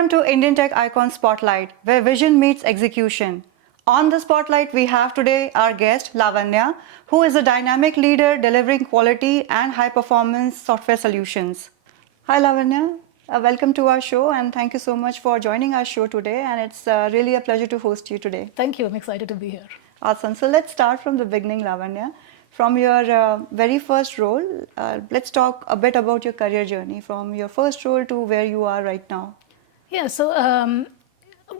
Welcome to Indian Tech Icon Spotlight, where vision meets execution. On the spotlight, we have today our guest, Lavanya, who is a dynamic leader delivering quality and high-performance software solutions. Hi, Lavanya. Welcome to our show, and thank you so much for joining our show today. And it's really a pleasure to host you today. Thank you. I'm excited to be here. Awesome. So let's start from the beginning, Lavanya. From your very first role, let's talk a bit about your career journey from your first role to where you are right now. Yeah, so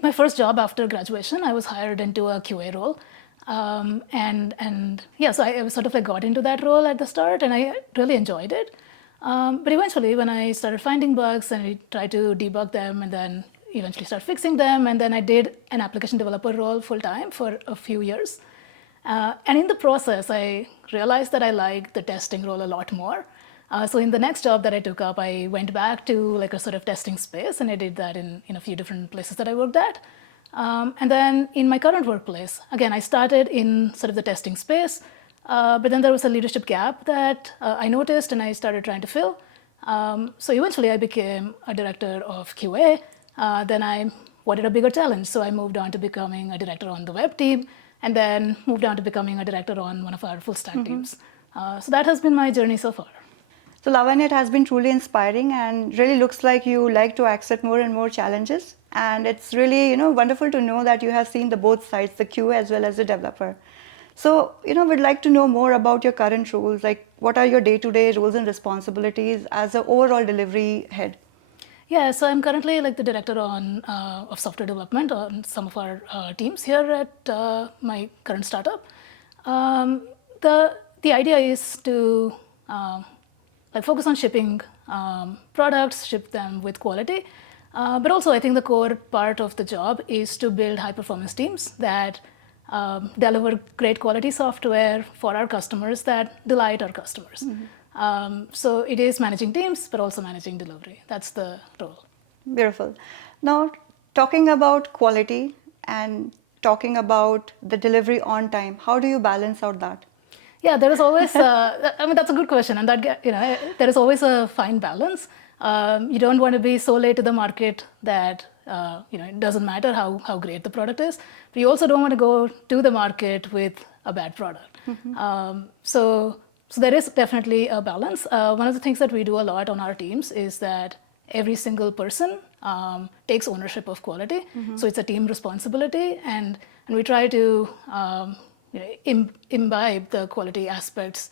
my first job after graduation, I was hired into a QA role. So I sort of like got into that role at the start and I really enjoyed it. But eventually when I started finding bugs and I tried to debug them and then eventually start fixing them, and then I did an application developer role full time for a few years. And in the process, I realized that I liked the testing role a lot more. So in the next job that I took up, I went back to like a sort of testing space, and I did that in a few different places that I worked at. And then in my current workplace, again, I started in sort of the testing space, but then there was a leadership gap that I noticed and I started trying to fill. So eventually I became a director of QA. Then I wanted a bigger challenge, so I moved on to becoming a director on the web team, and then moved on to becoming a director on one of our full stack teams. So that has been my journey so far. So Lavanya, it has been truly inspiring and really looks like you like to accept more and more challenges. And it's really, wonderful to know that you have seen the both sides, the QA as well as the developer. So, we'd like to know more about your current roles, like what are your day-to-day roles and responsibilities as an overall delivery head? Yeah, so I'm currently like the director of software development on some of our teams here at my current startup. The idea is to focus on shipping products, ship them with quality. But also I think the core part of the job is to build high performance teams that deliver great quality software for our customers that delight our customers. So it is managing teams, but also managing delivery. That's the role. Beautiful. Now, talking about quality and talking about the delivery on time, how do you balance out that? Yeah, there is always, that's a good question. And that, there is always a fine balance. You don't want to be so late to the market that, it doesn't matter how great the product is. But you also don't want to go to the market with a bad product. So there is definitely a balance. One of the things that we do a lot on our teams is that every single person takes ownership of quality. So it's a team responsibility. And we try to imbibe the quality aspects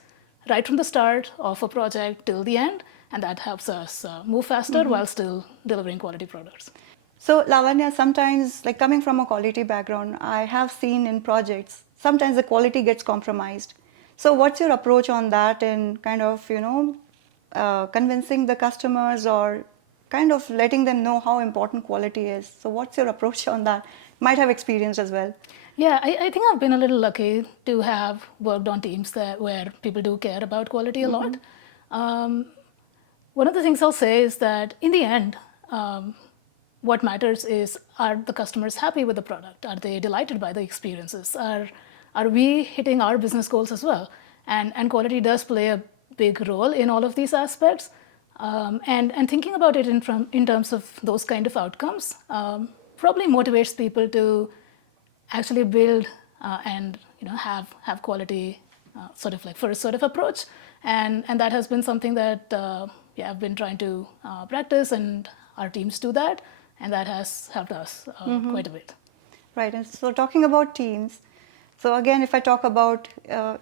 right from the start of a project till the end, and that helps us move faster while still delivering quality products. So Lavanya, sometimes, like coming from a quality background, I have seen in projects, sometimes the quality gets compromised. So what's your approach on that in kind of, convincing the customers or kind of letting them know how important quality is? So what's your approach on that? Might have experienced as well. Yeah, I think I've been a little lucky to have worked on teams where people do care about quality a lot. One of the things I'll say is that in the end, what matters is, are the customers happy with the product? Are they delighted by the experiences? Are we hitting our business goals as well? And quality does play a big role in all of these aspects. And thinking about it in terms of those kind of outcomes probably motivates people to actually build and have quality sort of like first sort of approach, and that has been something that I've been trying to practice, and our teams do that, and that has helped us quite a bit. Right, and so talking about teams, so again, if I talk about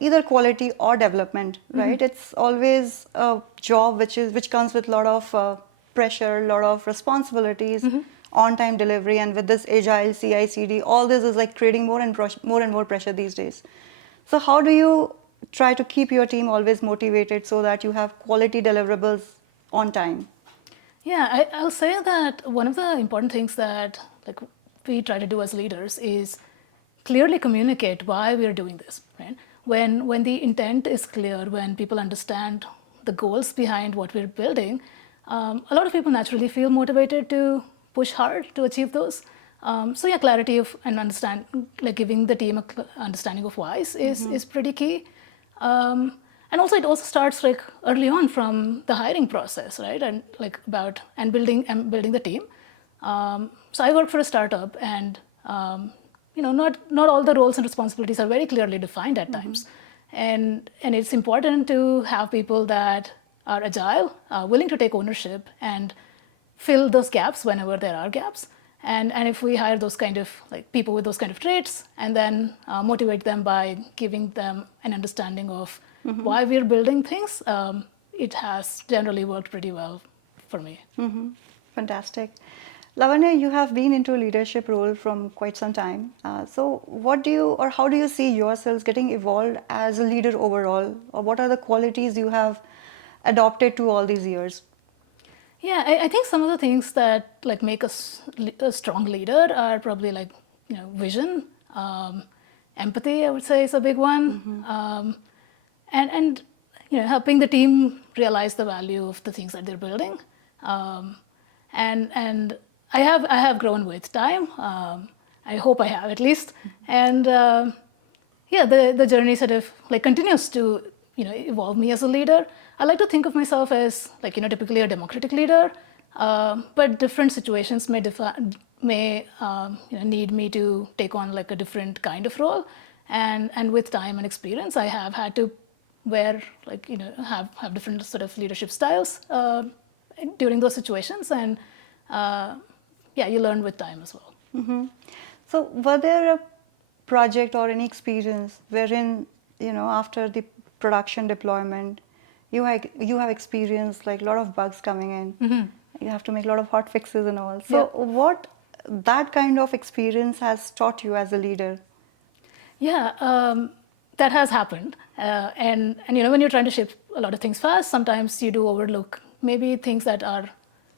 either quality or development, right, it's always a job which comes with a lot of pressure, a lot of responsibilities. On-time delivery, and with this agile CI/CD, all this is like creating more and more pressure these days. So how do you try to keep your team always motivated so that you have quality deliverables on time? Yeah, I'll say that one of the important things that like we try to do as leaders is clearly communicate why we are doing this. Right? When the intent is clear, when people understand the goals behind what we're building, a lot of people naturally feel motivated to push hard to achieve those. So yeah, clarity of and giving the team a understanding of why is pretty key. And also it also starts like early on from the hiring process, right? And like building the team. So I work for a startup, and not all the roles and responsibilities are very clearly defined at times, and it's important to have people that are agile, willing to take ownership, and fill those gaps whenever there are gaps. And if we hire those kind of like people with those kind of traits, and then motivate them by giving them an understanding of why we're building things, it has generally worked pretty well for me. Fantastic. Lavanya, you have been into a leadership role from quite some time. So, what do you or how do you see yourselves getting evolved as a leader overall? Or what are the qualities you have adopted to all these years? Yeah, I think some of the things that like make us a strong leader are probably like vision, empathy. I would say is a big one, and helping the team realize the value of the things that they're building. And I have grown with time. I hope I have at least, and yeah, the journey sort of like continues to evolve me as a leader. I like to think of myself as like typically a democratic leader, but different situations may need me to take on like a different kind of role, and with time and experience, I have had to wear like have different sort of leadership styles during those situations, and yeah, you learn with time as well. So, were there a project or any experience wherein, after the production deployment, you have experienced like a lot of bugs coming in. You have to make a lot of hot fixes and all. So, what that kind of experience has taught you as a leader? Yeah, that has happened, and when you're trying to ship a lot of things fast, sometimes you do overlook maybe things that are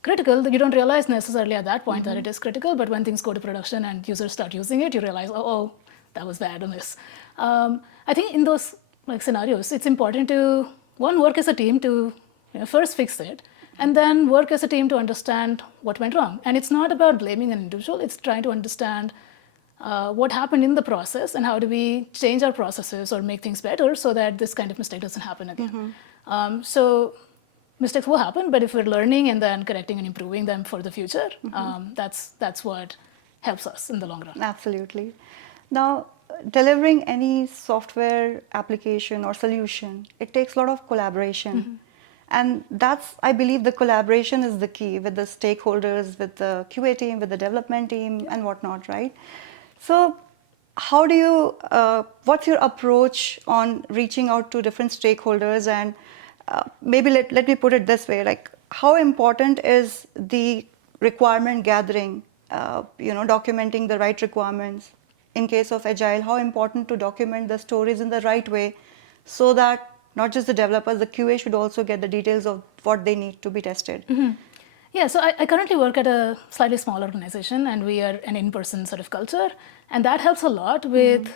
critical that you don't realize necessarily at that point that it is critical, but when things go to production and users start using it, you realize, oh, that was bad on this. I think in those like scenarios, it's important to work as a team to first fix it, and then work as a team to understand what went wrong. And it's not about blaming an individual; it's trying to understand what happened in the process and how do we change our processes or make things better so that this kind of mistake doesn't happen again. So mistakes will happen, but if we're learning and then correcting and improving them for the future, that's what helps us in the long run. Absolutely. Now, delivering any software application or solution, it takes a lot of collaboration. And that's, I believe, the collaboration is the key with the stakeholders, with the QA team, with the development team, and whatnot, right? So, how do you, what's your approach on reaching out to different stakeholders? And maybe let me put it this way, like how important is the requirement gathering, documenting the right requirements? In case of Agile, how important to document the stories in the right way so that not just the developers, the QA should also get the details of what they need to be tested. Yeah, so I currently work at a slightly small organization, and we are an in-person sort of culture, and that helps a lot with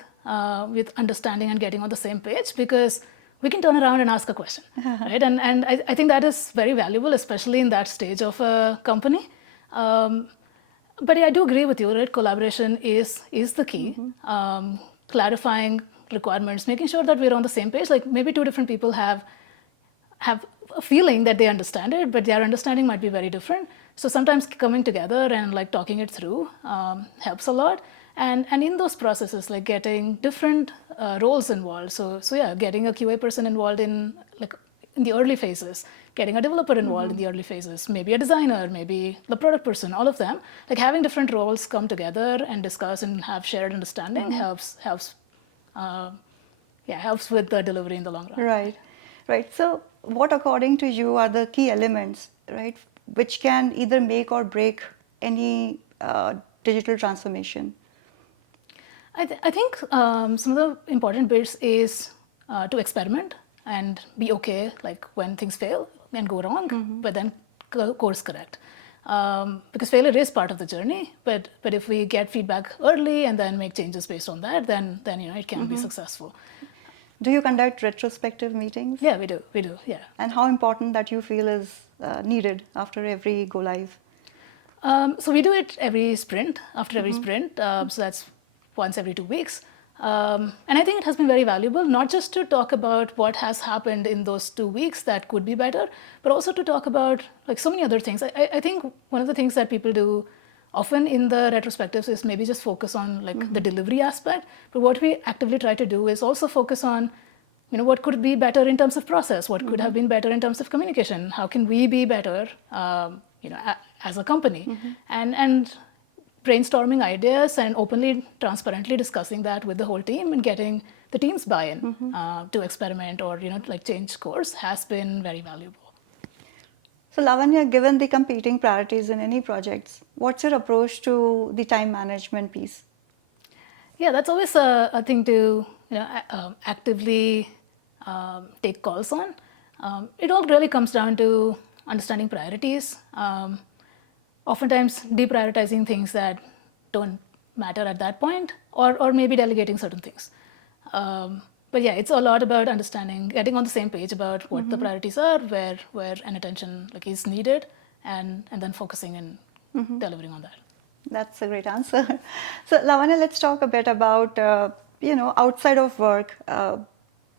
understanding and getting on the same page, because we can turn around and ask a question, right? And I think that is very valuable, especially in that stage of a company. But yeah, I do agree with you, right? Collaboration is the key. Clarifying requirements, making sure that we're on the same page. Like maybe two different people have a feeling that they understand it, but their understanding might be very different. So sometimes coming together and like talking it through helps a lot. And in those processes, like getting different roles involved. So yeah, getting a QA person involved in the early phases, getting a developer involved in the early phases, maybe a designer, maybe the product person, all of them. Like having different roles come together and discuss and have shared understanding helps with the delivery in the long run. Right. So what, according to you, are the key elements, right, which can either make or break any digital transformation? I think some of the important bits is to experiment and be okay like when things fail and go wrong, but then course correct. Because failure is part of the journey, but if we get feedback early and then make changes based on that, then it can be successful. Do you conduct retrospective meetings? Yeah, we do, yeah. And how important that you feel is needed after every go live? So we do it every sprint, after every sprint. So that's once every 2 weeks. And I think it has been very valuable, not just to talk about what has happened in those 2 weeks that could be better, but also to talk about like so many other things. I think one of the things that people do often in the retrospectives is maybe just focus on like the delivery aspect. But what we actively try to do is also focus on, what could be better in terms of process, what could have been better in terms of communication, how can we be better, as a company, and brainstorming ideas and openly, transparently discussing that with the whole team and getting the team's buy-in to experiment or like change course has been very valuable. So Lavanya, given the competing priorities in any projects, what's your approach to the time management piece? Yeah, that's always a thing to actively take calls on. It all really comes down to understanding priorities. Oftentimes deprioritizing things that don't matter at that point, or maybe delegating certain things. But yeah, it's a lot about understanding, getting on the same page about what the priorities are, where an attention like is needed, and then focusing and delivering on that. That's a great answer. So Lavanya, let's talk a bit about, outside of work,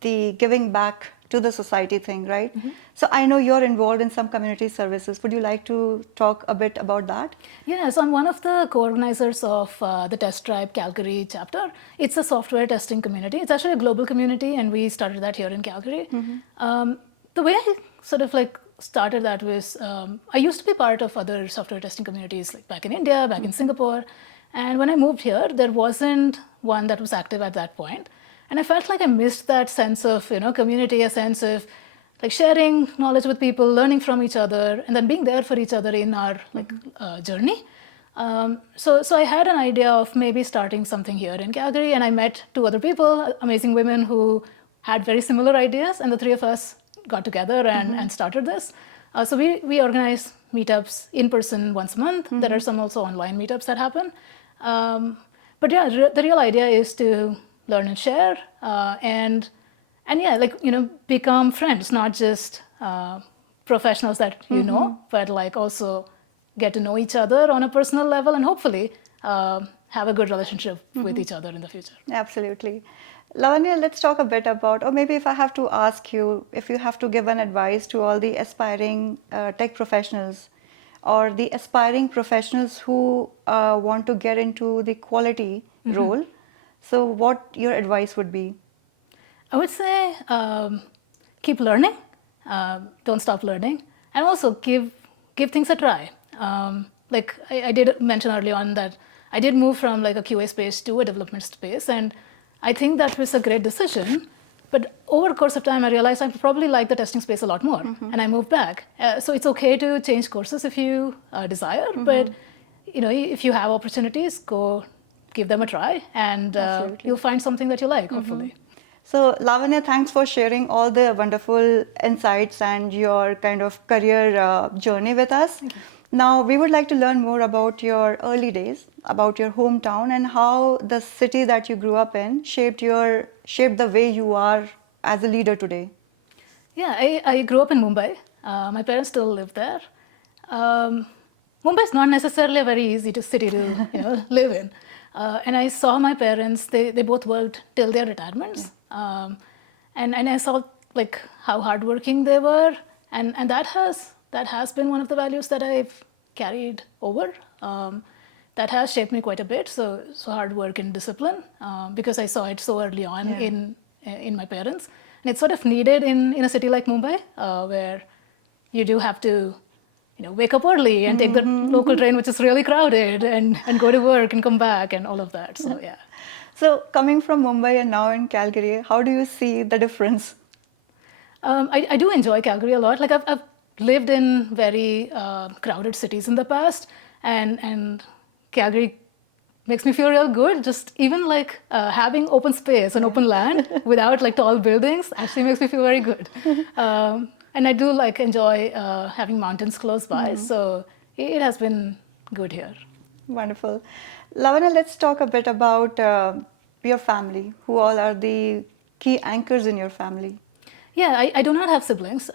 the giving back to the society thing, right? So I know you're involved in some community services. Would you like to talk a bit about that? Yeah, so I'm one of the co-organizers of the Test Tribe Calgary chapter. It's a software testing community. It's actually a global community, and we started that here in Calgary. The way I sort of like started that was, I used to be part of other software testing communities like back in India, back in Singapore. And when I moved here, there wasn't one that was active at that point. And I felt like I missed that sense of, community, a sense of like sharing knowledge with people, learning from each other, and then being there for each other in our journey. So I had an idea of maybe starting something here in Calgary, and I met two other people, amazing women who had very similar ideas, and the three of us got together and started this. So we organize meetups in person once a month. There are some also online meetups that happen. But yeah, the real idea is to learn and share, and yeah, become friends, not just professionals that but like also get to know each other on a personal level, and hopefully have a good relationship with each other in the future. Absolutely. Lavanya, let's talk a bit about, or maybe if I have to ask you, if you have to give an advice to all the aspiring tech professionals or the aspiring professionals who want to get into the quality role, so what your advice would be? I would say keep learning, don't stop learning, and also give things a try. Like I did mention early on that I did move from like a QA space to a development space, and I think that was a great decision. But over the course of time, I realized I probably like the testing space a lot more, and I moved back. So it's okay to change courses if you desire, but if you have opportunities, go give them a try, and you'll find something that you like, hopefully. So Lavanya, thanks for sharing all the wonderful insights and your kind of career journey with us. Now, we would like to learn more about your early days, about your hometown, and how the city that you grew up in shaped the way you are as a leader today. Yeah, I grew up in Mumbai. My parents still live there. Mumbai is not necessarily a very easy city to live in. And I saw my parents, they both worked till their retirements. And I saw like how hardworking they were. And that has been one of the values that I've carried over. That has shaped me quite a bit. So hard work and discipline, because I saw it so early on in my parents. And it's sort of needed in a city like Mumbai, where you do have to wake up early and take the local train, which is really crowded, and go to work and come back and all of that. So yeah. So coming from Mumbai and now in Calgary, how do you see the difference? I do enjoy Calgary a lot. Like I've lived in very crowded cities in the past, and Calgary makes me feel real good. Just even like having open space and open land without like tall buildings actually makes me feel very good. And I do like enjoy having mountains close by. So it has been good here. Wonderful. Lavanya, let's talk a bit about your family. Who all are the key anchors in your family? Yeah, I do not have siblings.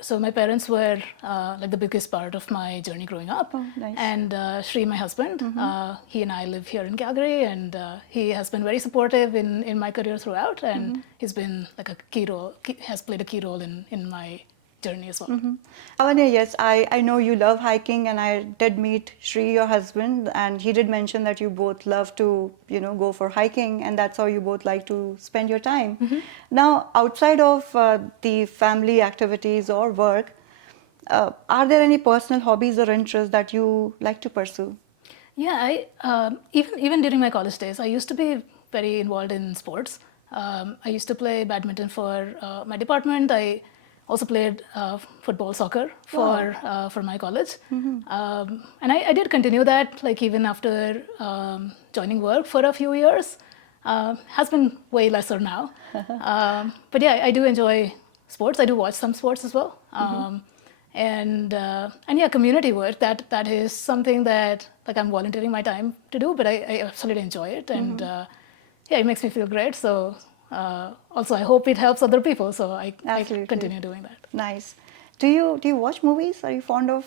So my parents were like the biggest part of my journey growing up. Oh, nice. And Sri, my husband, he and I live here in Calgary, and he has been very supportive in my career throughout, and he's been like has played a key role in my journey as well. Lavanya, yes, I know you love hiking, and I did meet Shri, your husband, and he did mention that you both love to, go for hiking, and that's how you both like to spend your time. Now, outside of the family activities or work, are there any personal hobbies or interests that you like to pursue? Yeah, even during my college days, I used to be very involved in sports. I used to play badminton for my department. I also played football, soccer for my college, and I did continue that like even after joining work for a few years. Has been way lesser now, but yeah, I do enjoy sports. I do watch some sports as well. And yeah, community work, that is something that like I'm volunteering my time to do, but I absolutely enjoy it, and yeah, it makes me feel great. So also I hope it helps other people, so I continue doing that. Nice. Do you watch movies? Are you fond of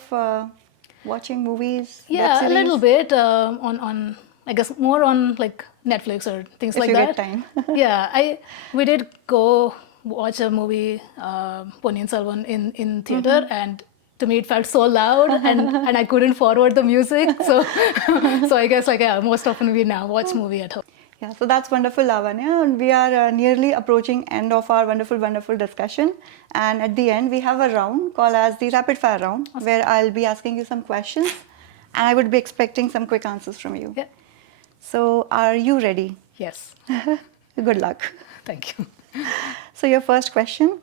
watching movies, web Yeah, a series? little bit on I guess more on like Netflix or things If like you that. get time. Yeah, we did go watch a movie, Ponniyin Selvan, in theater, and to me it felt so loud, and I couldn't forward the music. So so I guess like yeah, most often we now watch movie at home. Yeah, so that's wonderful, Lavanya. And we are nearly approaching end of our wonderful discussion. And at the end, we have a round called as the rapid fire round, where I'll be asking you some questions, and I would be expecting some quick answers from you. Yeah. So, are you ready? Yes. Good luck. Thank you. So, your first question: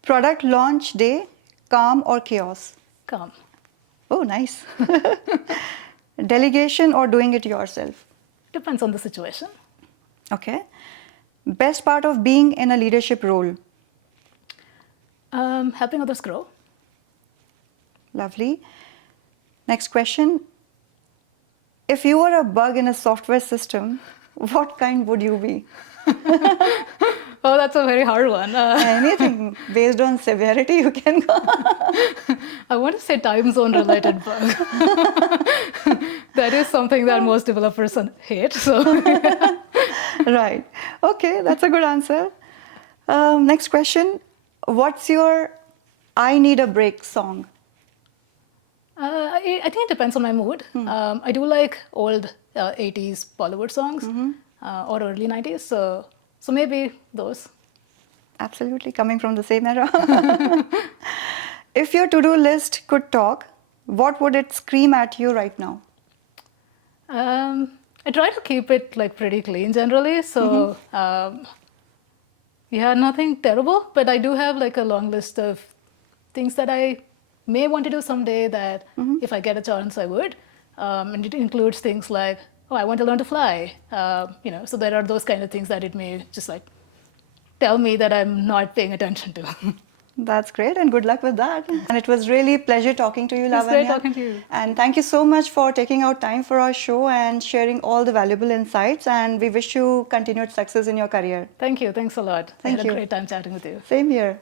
product launch day, calm or chaos? Calm. Oh, nice. Delegation or doing it yourself? Depends on the situation. Okay. Best part of being in a leadership role? Helping others grow. Lovely. Next question. If you were a bug in a software system, what kind would you be? Oh, that's a very hard one. Anything based on severity, you can go. I want to say time zone related bug. That is something that most developers hate. So Right. Okay, that's a good answer. Next question. What's your I need a break song? I think it depends on my mood. I do like old 80s Bollywood songs or early 90s. So maybe those. Absolutely, coming from the same era. If your to-do list could talk, what would it scream at you right now? I try to keep it like pretty clean generally. So yeah, nothing terrible, but I do have like a long list of things that I may want to do someday that if I get a chance, I would. And it includes things like, oh, I want to learn to fly. So there are those kind of things that it may just like tell me that I'm not paying attention to. That's great, and good luck with that. And it was really a pleasure talking to you, Lavanya. It was great talking to you. And thank you so much for taking out time for our show and sharing all the valuable insights. And we wish you continued success in your career. Thank you. Thanks a lot. Thank I had you. a great time chatting with you. Same here.